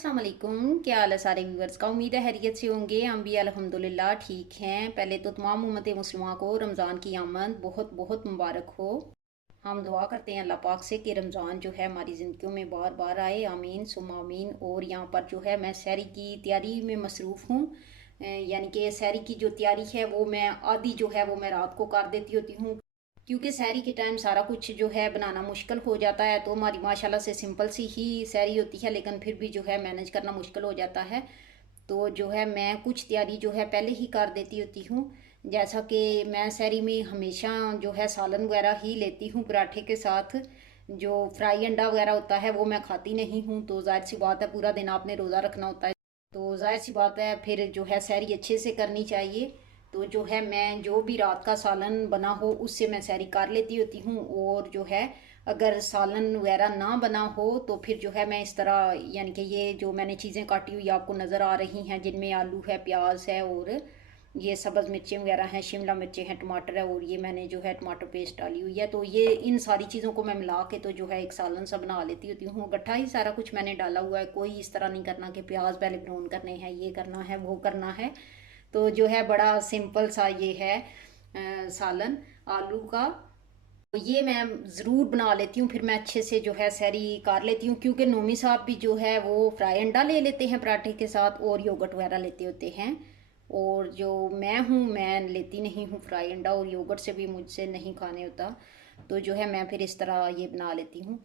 अस्सलाम वालेकुम। क्या हाल है सारे व्यूवर्स का। उम्मीद है हैरियत से होंगे। हम भी अल्हम्दुलिल्लाह ठीक हैं। पहले तो तमाम उम्मत मुस्लिमा को रमज़ान की आमद बहुत बहुत मुबारक हो। हम दुआ करते हैं अल्लाह पाक से कि रमज़ान जो है हमारी ज़िंदगियों में बार बार आए। आमीन सुम आमीन। और यहाँ पर जो है मैं सहरी की तैयारी में मसरूफ़ हूँ। यानी कि सहरी की जो तैयारी है वो मैं आधी जो है वो मैं रात को कर देती होती हूँ, क्योंकि सहरी के टाइम सारा कुछ जो है बनाना मुश्किल हो जाता है। तो हमारी माशाल्लाह से सिंपल सी ही सहरी होती है, लेकिन फिर भी जो है मैनेज करना मुश्किल हो जाता है। तो जो है मैं कुछ तैयारी जो है पहले ही कर देती होती हूँ। जैसा कि मैं सहरी में हमेशा जो है सालन वगैरह ही लेती हूँ पराठे के साथ। जो फ्राई अंडा वगैरह होता है वो मैं खाती नहीं हूँ, तो जाहिर सी बात है पूरा दिन आपने रोज़ा रखना होता है, तो जाहिर सी बात है फिर जो है सहरी अच्छे से करनी चाहिए। तो जो है मैं जो भी रात का सालन बना हो उससे मैं सहरी कर लेती होती हूँ। और जो है अगर सालन वगैरह ना बना हो तो फिर जो है मैं इस तरह, यानी कि ये जो मैंने चीज़ें काटी हुई आपको नज़र आ रही हैं, जिनमें आलू है, प्याज है, और ये सब्ज़ मिर्चें वगैरह हैं, शिमला मिर्चें हैं, टमाटर है, और ये मैंने जो है टमाटर पेस्ट डाली हुई है। तो ये इन सारी चीज़ों को मैं मिला के तो जो है एक सालन सा बना लेती होती हूँ। गट्ठा ही सारा कुछ मैंने डाला हुआ है, कोई इस तरह नहीं करना कि प्याज पहले ब्राउन करने हैं, ये करना है, वो करना है। तो जो है बड़ा सिंपल सा ये है सालन आलू का। तो ये मैं ज़रूर बना लेती हूँ, फिर मैं अच्छे से जो है सहरी कर लेती हूँ, क्योंकि नोमी साहब भी जो है वो फ्राई अंडा ले लेते हैं पराठे के साथ और योगर्ट वगैरह लेते होते हैं। और जो मैं हूँ मैं लेती नहीं हूँ फ्राई अंडा, और योगर्ट से भी मुझसे नहीं खाने होता। तो जो है मैं फिर इस तरह ये बना लेती हूँ।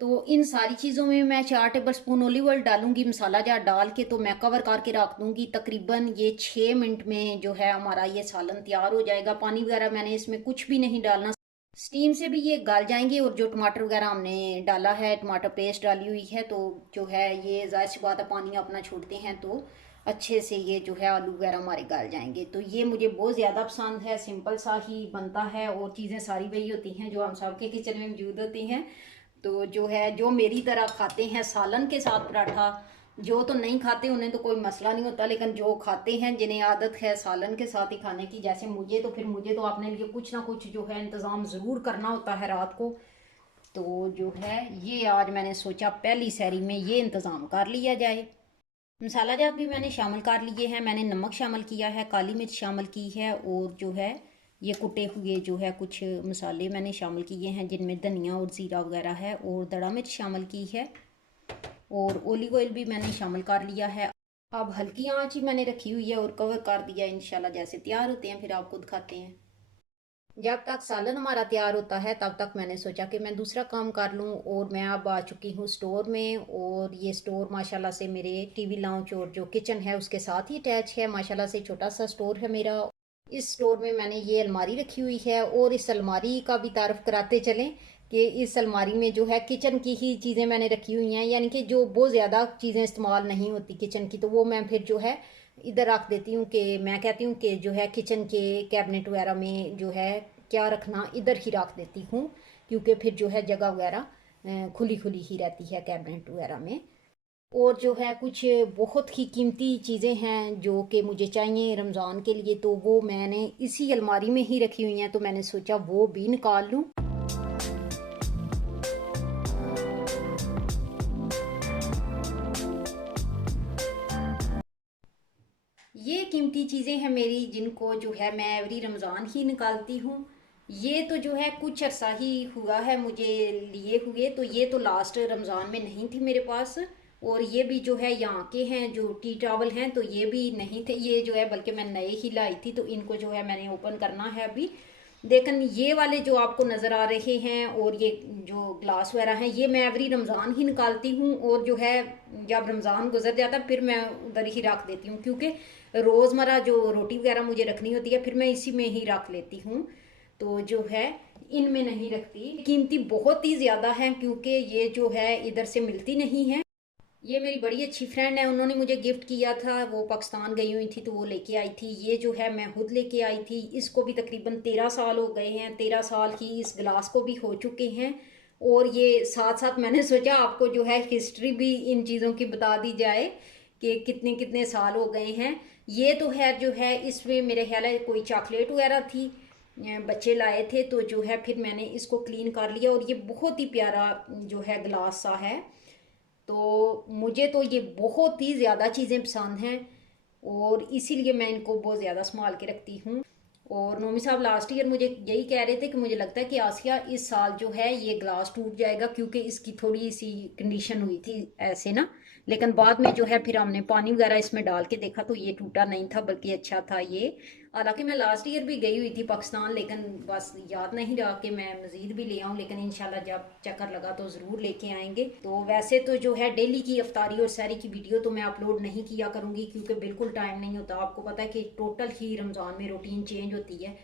तो इन सारी चीज़ों में मैं 4 टेबल स्पून ऑलिव ऑयल डालूंगी। मसाला जार डाल के तो मैं कवर करके रख दूंगी। तकरीबन ये 6 मिनट में जो है हमारा ये सालन तैयार हो जाएगा। पानी वगैरह मैंने इसमें कुछ भी नहीं डालना, स्टीम से भी ये गल जाएंगे। और जो टमाटर वगैरह हमने डाला है, टमाटर पेस्ट डाली हुई है, तो जो है ये जाहिर सी बात है पानी अपना छोड़ते हैं, तो अच्छे से ये जो है आलू वगैरह हमारे गल जाएंगे। तो ये मुझे बहुत ज़्यादा पसंद है, सिंपल सा ही बनता है और चीज़ें सारी वही होती हैं जो हम सबके किचन में मौजूद होती हैं। तो जो है जो मेरी तरह खाते हैं सालन के साथ पराठा, जो तो नहीं खाते उन्हें तो कोई मसला नहीं होता, लेकिन जो खाते हैं जिन्हें आदत है सालन के साथ ही खाने की जैसे मुझे, तो फिर मुझे तो अपने लिए कुछ ना कुछ जो है इंतज़ाम ज़रूर करना होता है रात को। तो जो है ये आज मैंने सोचा पहली सहरी में ये इंतज़ाम कर लिया जाए। मसाला जात भी मैंने शामिल कर लिए हैं। मैंने नमक शामिल किया है, काली मिर्च शामिल की है, और जो है ये कुटे हुए जो है कुछ मसाले मैंने शामिल किए हैं, जिनमें धनिया और ज़ीरा वगैरह है, और दड़ा मिर्च शामिल की है, और ओलिव ऑयल भी मैंने शामिल कर लिया है। अब हल्की आंच ही मैंने रखी हुई है और कवर कर दिया। इंशाल्लाह जैसे तैयार होते हैं फिर आपको दिखाते हैं। जब तक सालन हमारा तैयार होता है तब तक मैंने सोचा कि मैं दूसरा काम कर लूं। और मैं अब आ चुकी हूँ स्टोर में, और ये स्टोर माशाल्लाह से मेरे टीवी लाउंज और जो किचन है उसके साथ ही अटैच है। माशाल्लाह से छोटा सा स्टोर है मेरा। इस स्टोर में मैंने ये अलमारी रखी हुई है, और इस अलमारी का भी तारफ़ कराते चलें कि इस अलमारी में जो है किचन की ही चीज़ें मैंने रखी हुई हैं, यानी कि जो बहुत ज़्यादा चीज़ें इस्तेमाल नहीं होती किचन की, तो वो मैं फिर जो है इधर रख देती हूँ। कि मैं कहती हूँ कि जो है किचन के कैबिनेट वगैरह में जो है क्या रखना, इधर ही रख देती हूँ, क्योंकि फिर जो है जगह वगैरह खुली खुली ही रहती है कैबिनेट वगैरह में। और जो है कुछ बहुत ही कीमती चीज़ें हैं जो कि मुझे चाहिए रमज़ान के लिए, तो वो मैंने इसी अलमारी में ही रखी हुई हैं, तो मैंने सोचा वो भी निकाल लूँ। ये कीमती चीज़ें हैं मेरी, जिनको जो है मैं एवरी रमज़ान ही निकालती हूँ। ये तो जो है कुछ अरसा ही हुआ है मुझे लिए हुए, तो ये तो लास्ट रमज़ान में नहीं थी मेरे पास। और ये भी जो है यहाँ के हैं जो टी टावल हैं, तो ये भी नहीं थे, ये जो है बल्कि मैं नए ही लाई थी, तो इनको जो है मैंने ओपन करना है अभी। लेकिन ये वाले जो आपको नज़र आ रहे हैं और ये जो ग्लास वगैरह हैं, ये मैं एवरी रमज़ान ही निकालती हूँ। और जो है जब रमज़ान गुजर जाता है फिर मैं उधर ही रख देती हूँ, क्योंकि रोज़मर्रा जो रोटी वगैरह मुझे रखनी होती है फिर मैं इसी में ही रख लेती हूँ। तो जो है इनमें नहीं रखती। कीमती बहुत ही ज़्यादा है, क्योंकि ये जो है इधर से मिलती नहीं है। ये मेरी बड़ी अच्छी फ्रेंड है, उन्होंने मुझे गिफ्ट किया था, वो पाकिस्तान गई हुई थी तो वो लेके आई थी। ये जो है मैं खुद लेके आई थी। इसको भी तकरीबन 13 साल हो गए हैं, 13 साल ही इस गिलास को भी हो चुके हैं। और ये साथ साथ मैंने सोचा आपको जो है हिस्ट्री भी इन चीज़ों की बता दी जाए कि कितने कितने साल हो गए हैं। ये तो है जो है इसमें मेरे ख्याल है कोई चॉकलेट वगैरह थी, बच्चे लाए थे, तो जो है फिर मैंने इसको क्लीन कर लिया। और ये बहुत ही प्यारा जो है गिलास सा है। तो मुझे तो ये बहुत ही ज़्यादा चीज़ें पसंद हैं और इसीलिए मैं इनको बहुत ज़्यादा संभाल के रखती हूँ। और नोमी साहब लास्ट ईयर मुझे यही कह रहे थे कि मुझे लगता है कि आसिया इस साल जो है ये ग्लास टूट जाएगा, क्योंकि इसकी थोड़ी सी कंडीशन हुई थी ऐसे ना। लेकिन बाद में जो है फिर हमने पानी वगैरह इसमें डाल के देखा तो ये टूटा नहीं था, बल्कि अच्छा था ये। हालांकि मैं लास्ट ईयर भी गई हुई थी पाकिस्तान, लेकिन बस याद नहीं रहा कि मैं मज़ीद भी ले आऊँ। लेकिन इंशाल्लाह जब चक्कर लगा तो ज़रूर लेके आएंगे। तो वैसे तो जो है डेली की अफ्तारी और सहरी की वीडियो तो मैं अपलोड नहीं किया करूँगी, क्योंकि बिल्कुल टाइम नहीं होता। आपको पता है कि टोटल ही रमज़ान में रूटीन चेंज होती है,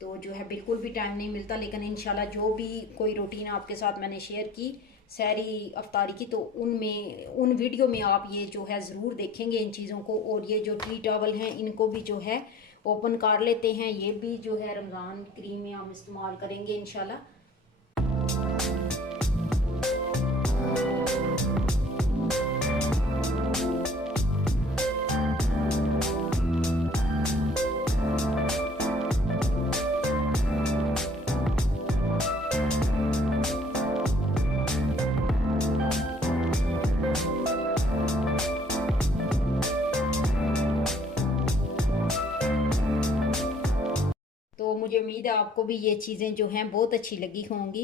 तो जो है बिल्कुल भी टाइम नहीं मिलता। लेकिन इंशाल्लाह जो भी कोई रूटीन आपके साथ मैंने शेयर की सहरी अफ्तारी की, तो उनमें उन वीडियो में आप ये जो है ज़रूर देखेंगे इन चीज़ों को। और ये जो टी टॉवल हैं इनको भी जो है ओपन कर लेते हैं, ये भी जो है रमज़ान क्रीम में हम इस्तेमाल करेंगे इंशाल्लाह। तो मुझे उम्मीद है आपको भी ये चीज़ें जो हैं बहुत अच्छी लगी होंगी।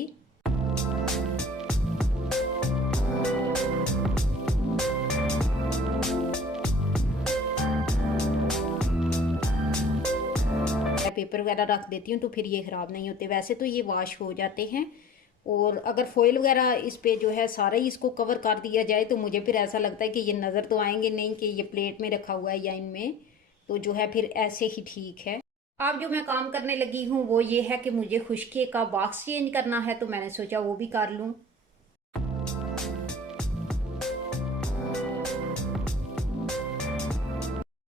पेपर वगैरह रख देती हूँ तो फिर ये ख़राब नहीं होते। वैसे तो ये वॉश हो जाते हैं, और अगर फॉइल वगैरह इस पे जो है सारा ही इसको कवर कर दिया जाए तो मुझे फिर ऐसा लगता है कि ये नज़र तो आएंगे नहीं कि ये प्लेट में रखा हुआ है या इनमें, तो जो है फिर ऐसे ही ठीक है। अब जो मैं काम करने लगी हूँ वो ये है कि मुझे खुशके का बॉक्स चेंज करना है, तो मैंने सोचा वो भी कर लूँ।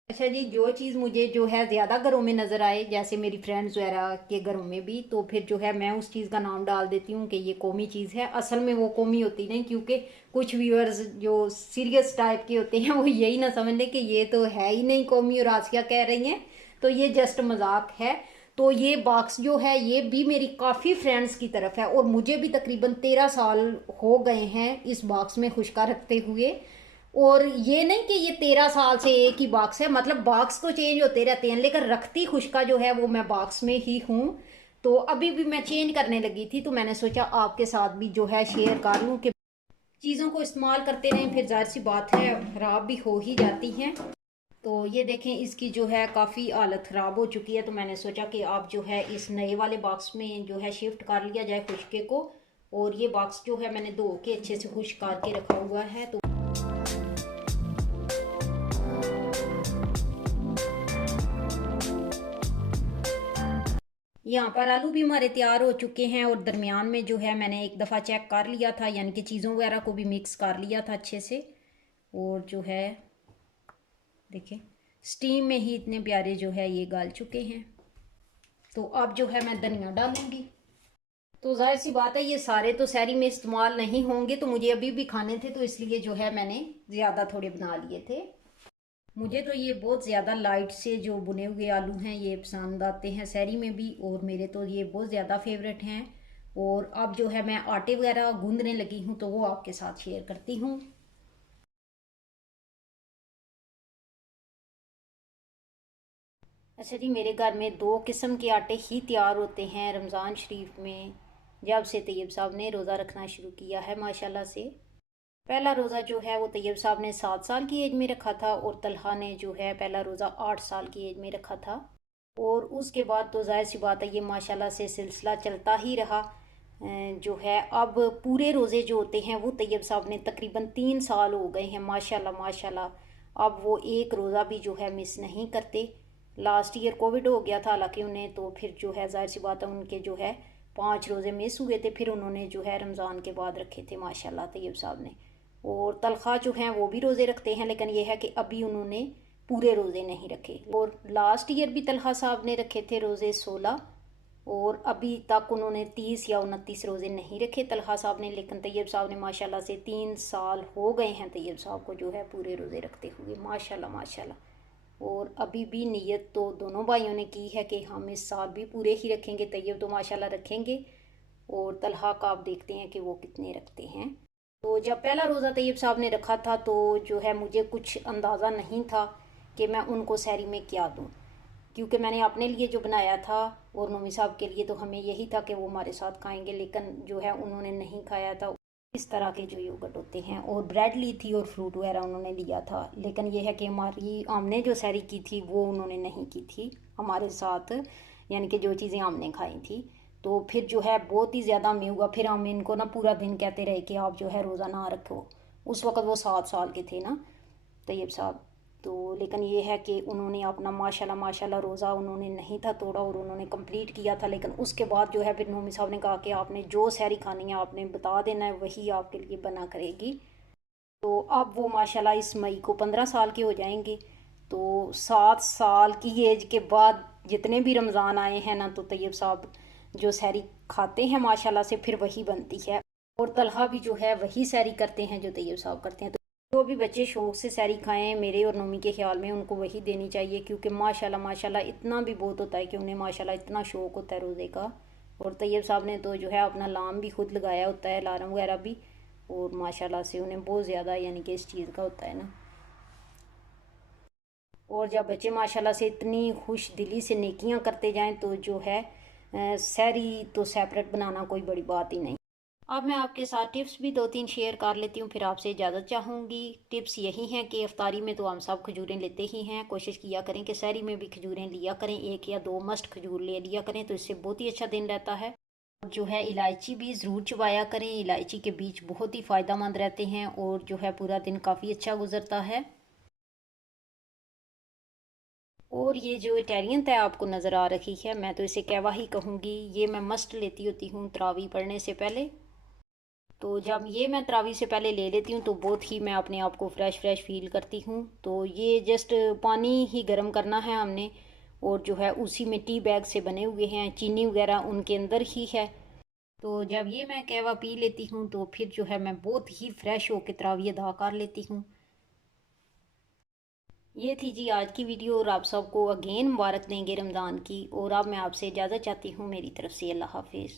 अच्छा जी, जो चीज़ मुझे जो है ज़्यादा घरों में नज़र आए, जैसे मेरी फ्रेंड्स वगैरह के घरों में भी, तो फिर जो है मैं उस चीज़ का नाम डाल देती हूँ कि ये कौमी चीज़ है। असल में वो कौमी होती नहीं, क्योंकि कुछ व्यूअर्स जो सीरियस टाइप के होते हैं वो यही ना समझ लें कि ये तो है ही नहीं कौमी और आसिया कह रही हैं, तो ये जस्ट मजाक है। तो ये बॉक्स जो है ये भी मेरी काफ़ी फ्रेंड्स की तरफ है, और मुझे भी तकरीबन 13 साल हो गए हैं इस बॉक्स में खुशका रखते हुए। और ये नहीं कि ये 13 साल से एक ही बॉक्स है, मतलब बॉक्स तो चेंज होते रहते हैं, लेकिन रखती खुशका जो है वो मैं बॉक्स में ही हूँ। तो अभी भी मैं चेंज करने लगी थी, तो मैंने सोचा आपके साथ भी जो है शेयर कर लूँ कि चीज़ों को इस्तेमाल करते रहें, फिर जाहिर सी बात है ख़राब भी हो ही जाती हैं। तो ये देखें इसकी जो है काफ़ी हालत ख़राब हो चुकी है, तो मैंने सोचा कि आप जो है इस नए वाले बॉक्स में जो है शिफ्ट कर लिया जाए खुशके को। और ये बॉक्स जो है मैंने धो के अच्छे से खुश करके रखा हुआ है। तो यहाँ पर आलू भी हमारे तैयार हो चुके हैं, और दरमियान में जो है मैंने एक दफ़ा चेक कर लिया था, यानी कि चीज़ों वगैरह को भी मिक्स कर लिया था अच्छे से। और जो है देखें स्टीम में ही इतने प्यारे जो है ये गाल चुके हैं। तो अब जो है मैं धनिया डालूंगी। तो जाहिर सी बात है ये सारे तो सहरी में इस्तेमाल नहीं होंगे, तो मुझे अभी भी खाने थे, तो इसलिए जो है मैंने ज़्यादा थोड़े बना लिए थे। मुझे तो ये बहुत ज़्यादा लाइट से जो बुने हुए आलू हैं ये पसंद आते हैं सहरी में भी, और मेरे तो ये बहुत ज़्यादा फेवरेट हैं। और अब जो है मैं आटे वगैरह गूंदने लगी हूँ, तो वो आपके साथ शेयर करती हूँ। अच्छा जी, मेरे घर में 2 किस्म के आटे ही तैयार होते हैं रमज़ान शरीफ में, जब से तैयब साहब ने रोज़ा रखना शुरू किया है माशाल्लाह से। पहला रोज़ा जो है वो तैयब साहब ने 7 साल की एज में रखा था, और तलहा ने जो है पहला रोज़ा 8 साल की एज में रखा था। और उसके बाद तो जाहिर सी बात है ये माशाल्लाह से सिलसिला चलता ही रहा। जो है अब पूरे रोज़े जो होते हैं वो तैयब साहब ने तकरीबन 3 साल हो गए हैं माशाल्लाह माशाल्लाह। अब वो एक रोज़ा भी जो है मिस नहीं करते। लास्ट ईयर कोविड हो गया था हालांकि उन्हें, तो फिर जो है जाहिर सी बात है उनके जो है 5 रोज़े मिस हुए थे, फिर उन्होंने जो है रमज़ान के बाद रखे थे माशाल्लाह तैयब साहब ने। और तलखा जो हैं वो भी रोज़े रखते हैं, लेकिन यह है कि अभी उन्होंने पूरे रोज़े नहीं रखे। और लास्ट ईयर भी तलहा साहब ने रखे थे रोज़े 16, और अभी तक उन्होंने 30 या 29 रोज़े नहीं रखे तलहा साहब ने। लेकिन तैयब साहब ने माशाल्लाह से 3 साल हो गए हैं तैयब साहब को जो है पूरे रोज़े रखते हुए माशाल्लाह माशाल्लाह। और अभी भी नीयत तो दोनों भाइयों ने की है कि हम इस साल भी पूरे ही रखेंगे। तैयब तो माशाल्लाह रखेंगे, और तलहा का आप देखते हैं कि वो कितने रखते हैं। तो जब पहला रोज़ा तैयब साहब ने रखा था तो जो है मुझे कुछ अंदाज़ा नहीं था कि मैं उनको सहरी में क्या दूँ, क्योंकि मैंने अपने लिए जो बनाया था और नूमी साहब के लिए तो हमें यही था कि वो हमारे साथ खाएंगे, लेकिन जो है उन्होंने नहीं खाया था। इस तरह के जो योगर्ट होते हैं, और ब्रेड ली थी और फ्रूट वगैरह उन्होंने लिया था, लेकिन यह है कि हमारी हमने जो सहरी की थी वो उन्होंने नहीं की थी हमारे साथ, यानी कि जो चीज़ें हमने खाई थी। तो फिर जो है बहुत ही ज़्यादा में हुआ, फिर हम इनको ना पूरा दिन कहते रहे कि आप जो है रोज़ा ना रखो। उस वक़्त वो 7 साल के थे ना तैयब साहब। तो लेकिन ये है कि उन्होंने अपना माशाल्लाह माशाल्लाह रोज़ा उन्होंने नहीं था तोड़ा और उन्होंने कंप्लीट किया था। लेकिन उसके बाद जो है फिर नूमी साहब ने कहा कि आपने जो सहरी खानी है आपने बता देना है, वही आपके लिए बना करेगी। तो अब वो माशाल्लाह इस मई को 15 साल के हो जाएंगे। तो 7 साल की एज के बाद जितने भी रमज़ान आए हैं ना, तो तैयब साहब जो सहरी खाते हैं माशाल्लाह से फिर वही बनती है। और तलहा भी जो है वही सहरी करते हैं जो तैयब साहब करते हैं। तो जो भी बच्चे शौक से सहरी खाएं, मेरे और नोमी के ख्याल में उनको वही देनी चाहिए, क्योंकि माशाल्लाह माशाल्लाह इतना भी बहुत होता है कि उन्हें माशाल्लाह इतना शौक होता है रोज़े का। और तैयब साहब ने तो जो है अपना अलार्म भी खुद लगाया होता है, अलार्म वगैरह भी। और माशाल्लाह से उन्हें बहुत ज़्यादा यानी कि इस चीज़ का होता है ना। और जब बच्चे माशाल्लाह से इतनी खुश दिली से नेकियां करते जाएं तो जो है सहरी तो सेपरेट बनाना कोई बड़ी बात ही नहीं। अब मैं आपके साथ टिप्स भी 2-3 शेयर कर लेती हूँ, फिर आपसे इजाज़त चाहूँगी। टिप्स यही हैं कि इफ्तारी में तो हम सब खजूरें लेते ही हैं, कोशिश किया करें कि सहरी में भी खजूरें लिया करें, 1 या 2 मस्ट खजूर ले लिया करें, तो इससे बहुत ही अच्छा दिन रहता है। जो है इलायची भी ज़रूर चबाया करें, इलायची के बीज बहुत ही फ़ायदेमंद रहते हैं और जो है पूरा दिन काफ़ी अच्छा गुजरता है। और ये जो इटालियन चाय आपको नज़र आ रही है, मैं तो इसे कहवा ही कहूँगी, ये मैं मस्ट लेती होती हूँ तरावी पढ़ने से पहले। तो जब ये मैं तरावी से पहले ले लेती हूँ तो बहुत ही मैं अपने आप को फ़्रेश फ़्रेश फील करती हूँ। तो ये जस्ट पानी ही गर्म करना है हमने, और जो है उसी में टी बैग से बने हुए हैं, चीनी वगैरह उनके अंदर ही है। तो जब ये मैं कहवा पी लेती हूँ तो फिर जो है मैं बहुत ही फ़्रेश होकर तरावी अदा कर लेती हूँ। ये थी जी आज की वीडियो, और आप सबको अगेन मुबारक देंगे रमज़ान की। और अब मैं आपसे इजाज़त चाहती हूँ, मेरी तरफ से अल्लाह हाफिज़।